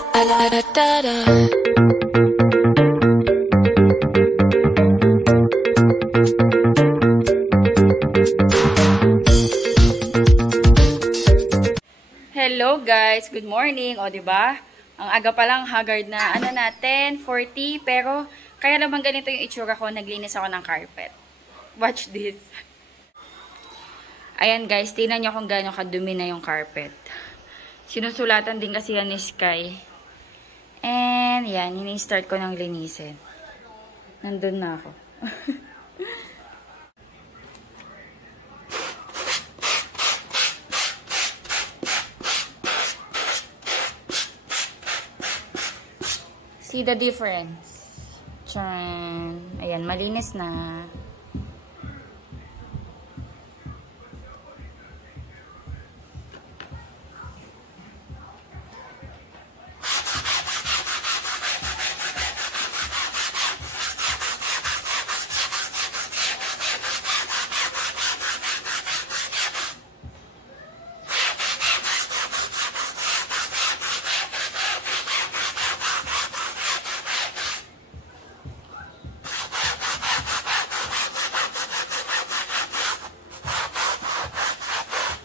Hello guys, good morning. O, diba? Ang aga pa lang, haggard na. Ano na, 10:40. Pero, kaya naman ganito yung itsura ko. Naglinis ako ng carpet. Watch this. Ayan guys, tingnan nyo kung gaano kadumi na yung carpet. Sinusulatan din kasi yan ni Sky. And, yan, ini-start ko ng linisin. Nandun na ako. See the difference. Tcharan. Ayan, malinis na.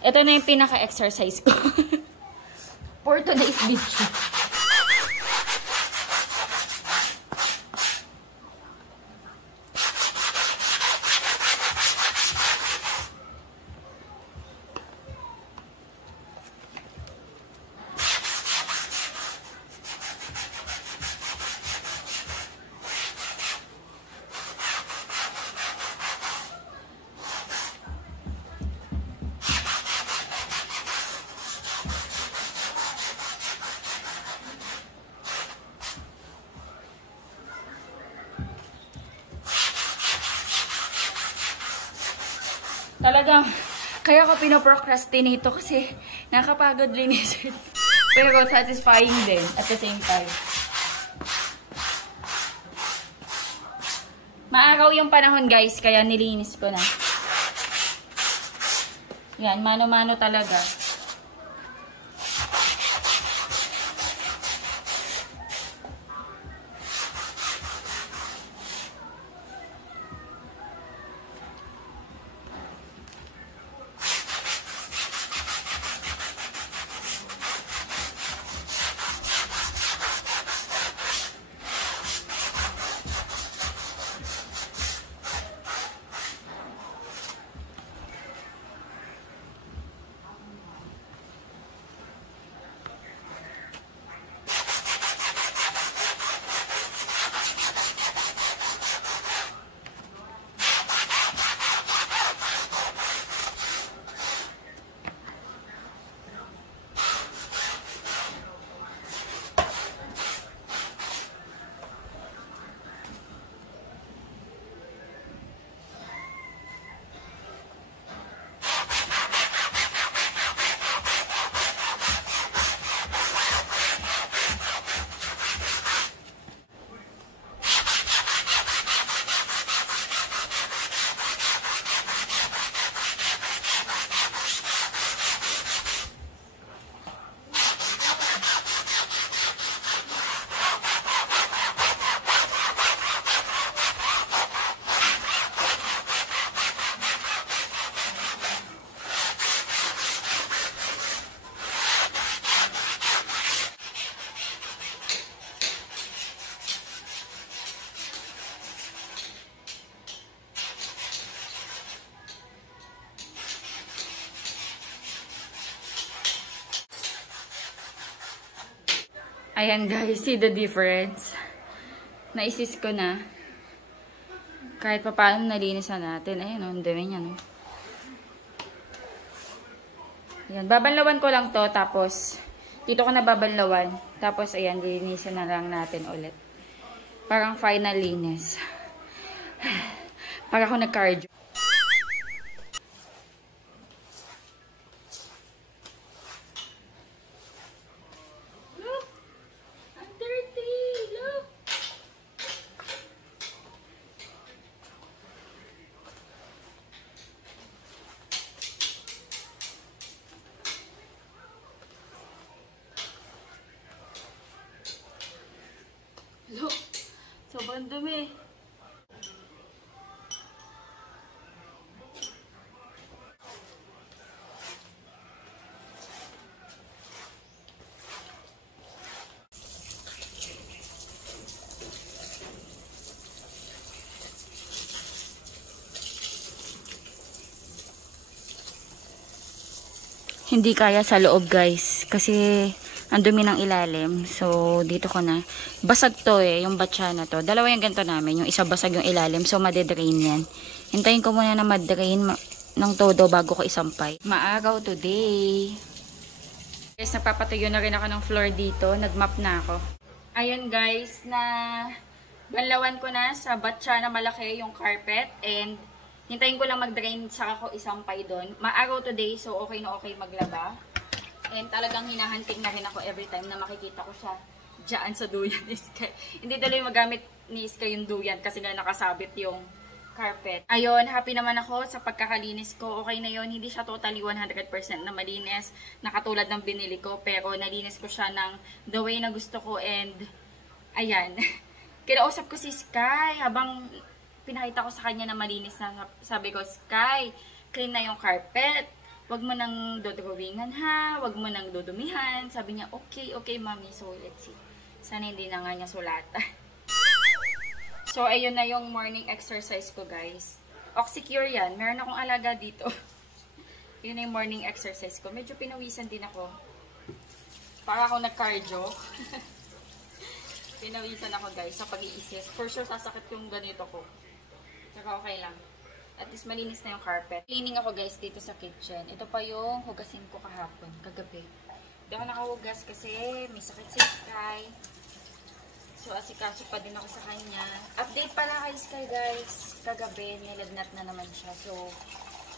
Ito na yung pinaka-exercise ko. For today's video. Talagang, kaya ko pinoprocrastinate ito kasi nakakapagod linisin. Pero satisfying din at the same time. Maaraw yung panahon guys, kaya nilinis ko na. Yan, mano-mano talaga. Ayan guys, see the difference? Naisis ko na. Kahit pa paano nalinis na natin. Ayan o, ang dami niya no. Ayan, babanlawan ko lang to. Tapos, dito ko na babanlawan. Tapos, ayan, linisin na lang natin ulit. Parang final linis. Para ako nag-cardio. Ang dumi. Hindi kaya sa loob guys kasi ang dumi ng ilalim. So dito ko na. Basag to yung batya na to. Dalawa yung ganito namin. Yung isa basag yung ilalim. So madedrain yan. Hintayin ko muna na madrain ng todo bago ko isampay. Maagaw today. Guys, napapatuyo na rin ako ng floor dito. Nagmap na ako. Ayun guys, na banlawan ko na sa batya na malaki yung carpet. And hintayin ko lang mag-drain saka ako isampay doon. Maaraw today, so okay na okay maglaba. And talagang hinahanting na rin ako every time na makikita ko siya dyan sa duyan ni Sky. Hindi tuloy magamit ni Sky yung duyan kasi nga nakasabit yung carpet. Ayun, happy naman ako sa pagkakalinis ko. Okay na yun, hindi siya totally 100% na malinis na katulad ng binili ko. Pero nalinis ko siya ng the way na gusto ko and ayan. Kinausap ko si Sky habang pinakita ko sa kanya na malinis na. Sabi ko, Sky, clean na yung carpet. Wag mo nang dodrawingan ha. Wag mo nang dudumihan. Sabi niya, okay, okay, mami. So, let's see. Sana hindi na nga niya sulatan. So, ayun na yung morning exercise ko, guys. Oxycure yan. Meron akong alaga dito. Yun na yung morning exercise ko. Medyo pinawisan din ako. Para ako nag-cardio. Pinawisan ako, guys, sa pag-iisip. For sure, sasakit yung ganito ko. Saka okay lang. At least malinis na yung carpet. Cleaning ako guys dito sa kitchen. Ito pa yung hugasin ko kahapon, kagabi. Hindi ako nakahugas kasi may sakit si Sky. So asikaso pa din ako sa kanya. Update pala kay Sky guys. Kagabi nilagnat na naman siya. So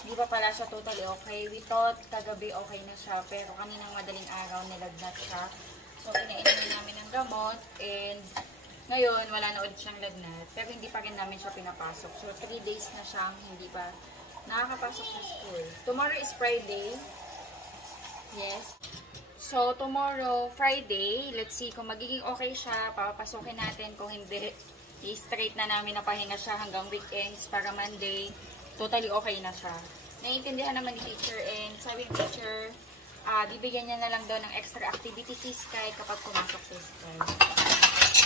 hindi pa pala siya totally okay. We thought kagabi okay na siya. Pero kaninang madaling araw nilagnat siya. So pinainom namin ng gamot. And ngayon, wala na ulit siyang lagnat. Pero hindi pa rin namin siya pinapasok. So, 3 days na siyang hindi pa nakakapasok sa school. Tomorrow is Friday. Yes. So, tomorrow, Friday, let's see kung magiging okay siya. Papapasokin natin. Kung hindi, i-straight na namin na pahinga siya hanggang weekends para Monday. Totally okay na siya. Naiintindihan naman ni teacher and sabi ng teacher, bibigyan niya na lang daw ng extra activity si Sky kapag pumasok si Sky.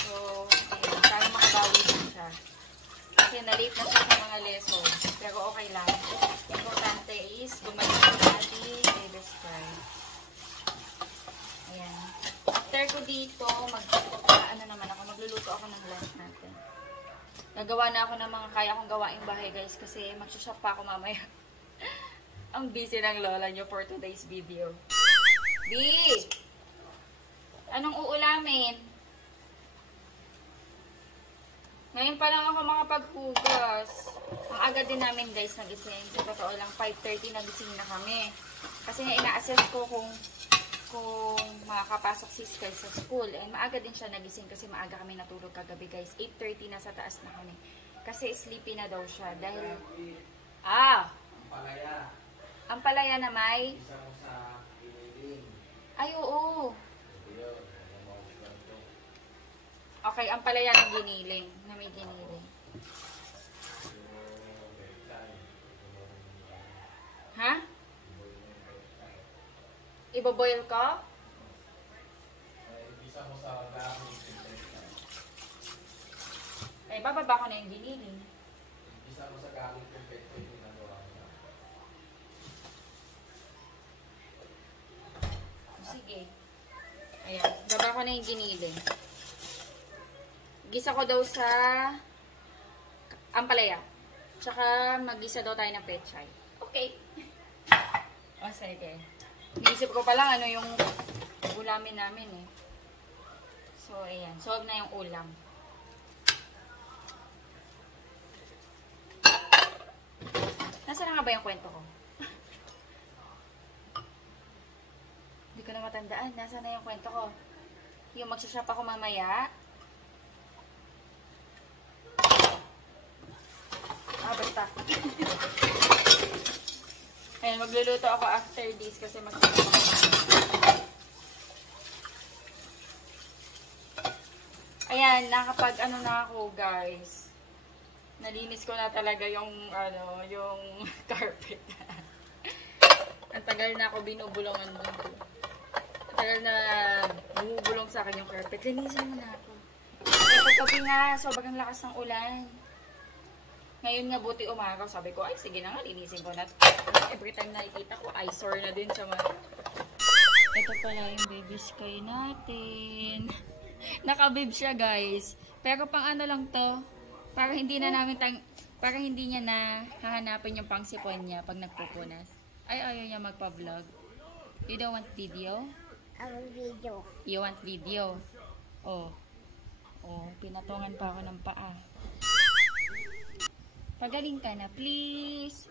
So, ayun, para makabawi din siya. Kasi na-late na siya sa mga lessons. Pero okay lang. Importante is, gumaling ko natin baby Sky. Ayan. After ko dito, magluluto ako ng lunch natin. Nagawa na ako ng mga kaya kong gawaing bahay guys kasi mag-shop pa ako mamaya. Ang busy ng lola nyo for today's video. B! Anong uulamin? Ngayon pa lang ako makapaghugas. Ang aga din namin guys nagising. Sa totoo lang, 5:30 nagising na kami. Kasi nga ina-assess ko kung makakapasok si Sky sa school. And maaga din siya nagising kasi maaga kami natulog kagabi guys. 8:30 na sa taas na kami. Kasi sleepy na daw siya. Dahil, ang palaya na may? Ay, oo. Okay, ang palaya ng giniling. Na may giniling. Ha? Iboboil ko? Ay, bababa ko na yung giniling. Isa mo sa gamit yung peto yung ginagawa niya. Sige. Ayan, baba ko na yung giniling. Gisa ko daw sa ampalaya. Tsaka mag-gisa daw tayo ng pechay. Okay. O, sige. Naisip ko pa lang ano yung ulamin namin eh. So, ayan. Solve na yung ulam. Nasaan na nga ba yung kwento ko? Hindi ko na matandaan. Nasaan na yung kwento ko? Yung magsashop ako mamaya. Basta. Ayan, magluluto ako after this kasi magkakaroon ako. Ayan, nakapag ano na ako, guys. Nalinis ko na talaga yung, yung carpet. Ang tagal na ako binubulungan dito. Ang tagal na bumubulong sa akin yung carpet. Linisin mo na ako. Pagkabi nga, sobrang lakas ng ulan. Ngayon nga buti umaraw, sabi ko, ay sige na nga, linisin ko na. Every time nakikita ko, eyesore na din sa mga... Ito pala yung baby sky natin. Nakabib siya, guys. Pero pang ano lang to, para hindi niya na hahanapin yung pangsipon niya pag nagpupunas. Ay, ayaw niya magpa-vlog. You don't want video? I want video. You want video? Oh. Oh, pinatungan pa ako ng paa. Pagaling ka na, please.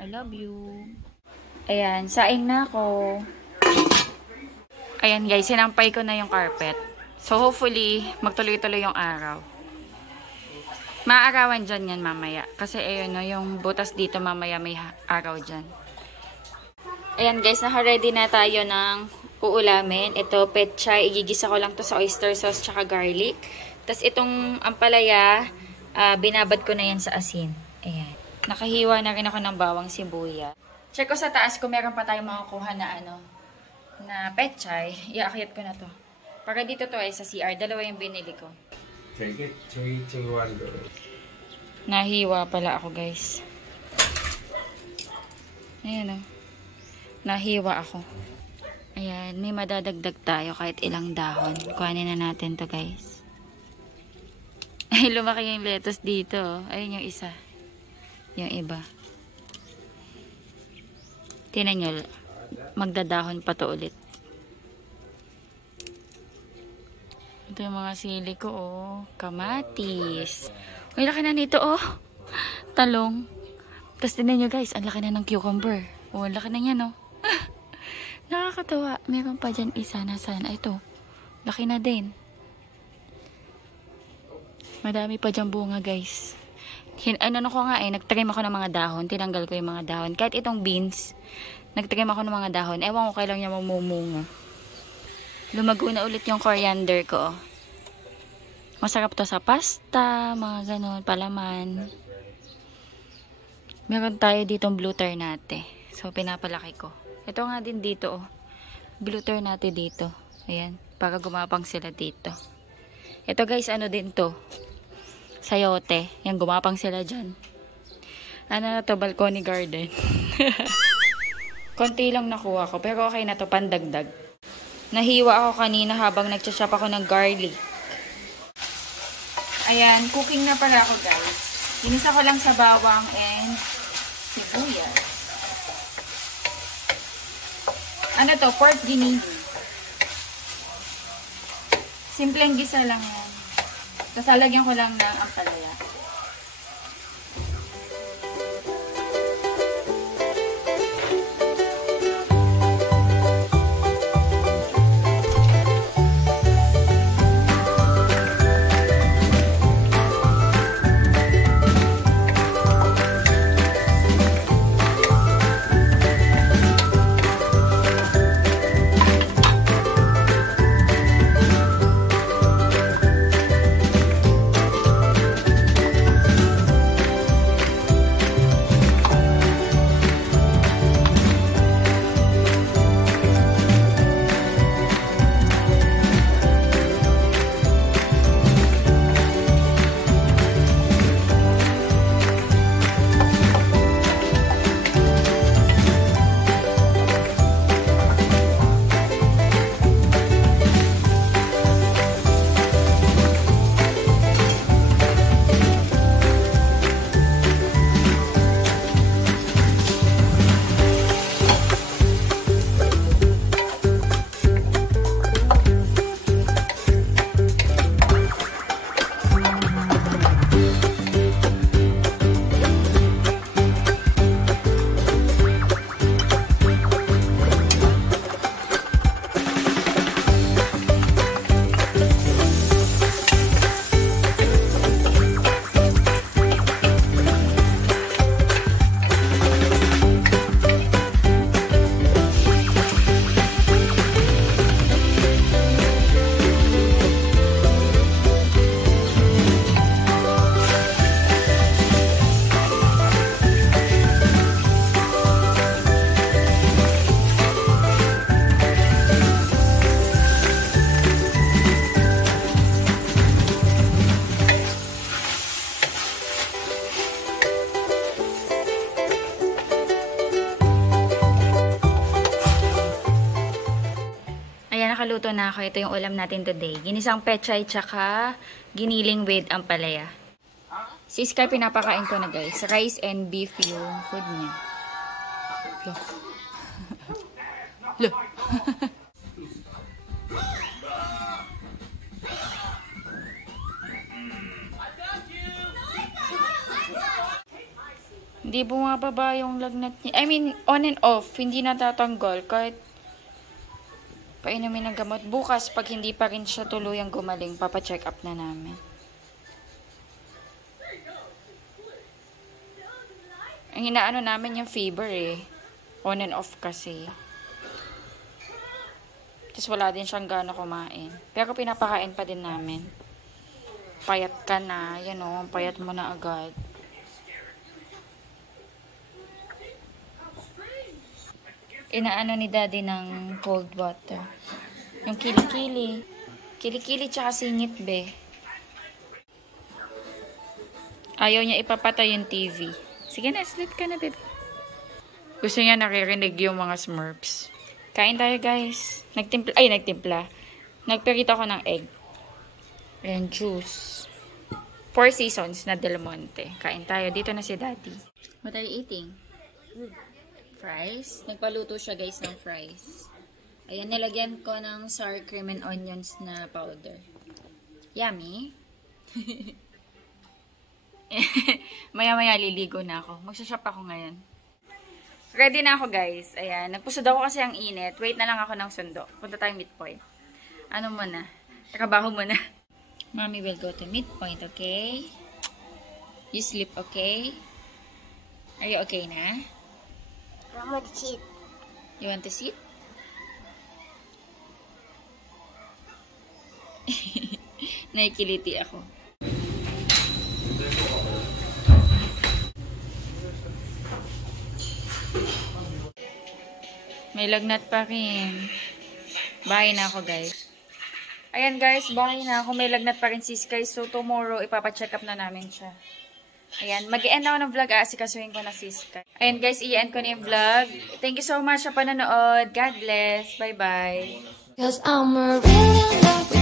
I love you. Ayan, saing na ako. Ayan guys, sinampay ko na yung carpet. So hopefully, magtuloy-tuloy yung araw. Maarawan dyan yan mamaya. Kasi ayun no, yung butas dito mamaya may araw dyan. Ayan guys, naka-ready na tayo ng uulamin. Ito, petchay. Igigisa ko lang to sa oyster sauce tsaka garlic. Tapos itong ampalaya, binabad ko na yan sa asin. Ayan. Nakahiwa na rin ako ng bawang sibuya. Check ko sa taas kung meron pa tayong makakuha na na petchay. Iaakyat ko na to. Para dito to ay sa CR. Dalawa yung binili ko. Take it. 3, 2, 1, go. Nahiwa pala ako guys. Ayan o. Nahiwa ako. Ayan. May madadagdag tayo kahit ilang dahon. Kuhanin na natin to guys. Ay, lumaki yung lettuce dito. Ayun yung isa. Yung iba. Tingnan nyo. Magdadahon pa to ulit. Ito yung mga sili ko, oh. Kamatis. Uy, laki na nito, oh. Talong. Tapos tingnan nyo, guys. Ang laki na ng cucumber. Oh, ang laki na yan, oh. Nakakatawa. Meron pa dyan isa. Nasaan? Ay, ito. Laki na din. Madami pa dyan bunga, guys. Ano ko nga nagtrim ako ng mga dahon. Tinanggal ko yung mga dahon. Kahit itong beans, nagtrim ako ng mga dahon. Ewan ko kailang niya mamumunga. Lumago na ulit yung coriander ko. Masarap to sa pasta, mga ganon, palaman. Meron tayo ditong blue ternate. So, pinapalaki ko. Ito nga din dito, oh. Blue ternate dito. Ayan, para gumapang sila dito. Ito guys, ano din to? Sayote. Yan, gumapang sila dyan. Ano na to? Balcony garden. Konti lang nakuha ko. Pero okay na to, pandagdag. Nahiwa ako kanina habang nagcha-chop ako ng garlic. Ayan, cooking na pala ako guys. Ginisa ko lang sa bawang and sibuyas. Ano to? Pork ginigi. Simpleng gisa lang yan. Tapos lalagyan ko lang ng ampalaya. Nagluto na ako. Ito yung ulam natin today. Ginisang pechay tsaka giniling with ampalaya. Si Sky pinapakain ko na guys. Rice and beef yung food niya. Look. Look. Hindi bumababa yung lagnat niya. I mean, on and off. Hindi natatanggal. Kahit painumin ng gamot. Bukas, pag hindi pa rin siya tuluyang gumaling, papacheck up na namin. Ang inaano namin yung fever eh. On and off kasi. Tapos wala din siyang gano'n kumain. Pero pinapakain pa din namin. Payat ka na. Yan o, payat mo na agad. Inaano ni daddy ng cold water. Yung kilikili. Kilikili tsaka singit be. Ayaw niya ipapatay yung TV. Sige na, sleep ka na babe. Gusto niya naririnig yung mga Smurfs. Kain tayo guys. Nagtimpla. Nagperito ako ng egg. And juice. 4 Seasons na Del Monte. Kain tayo. Dito na si daddy. What are you eating? Fries. Nagpaluto siya guys ng fries. Ayan, nilagyan ko ng sour cream and onions na powder. Yummy. Maya-maya liligo na ako. Magsashop ako ngayon. Ready na ako guys. Ayan, nagpusod ako kasi ang init. Wait na lang ako ng sundo. Punta tayong midpoint. Ano muna? Trabaho muna. Mommy will go to midpoint, okay? You sleep, okay? Are you okay na? I want to sit. You want to sit? Nakikiliti ako. May lagnat pa rin. Bahay na ako guys. Ayan guys, bahay na ako. May lagnat pa rin si Sky. So tomorrow, ipapacheck up na namin siya. Ayan, mag-i-end ako ng vlog. Asikasuhin ko na si Sky. Ayan guys, i-end ko na yung vlog. Thank you so much sa panonood. God bless. Bye-bye. 'Cause I'm a real love.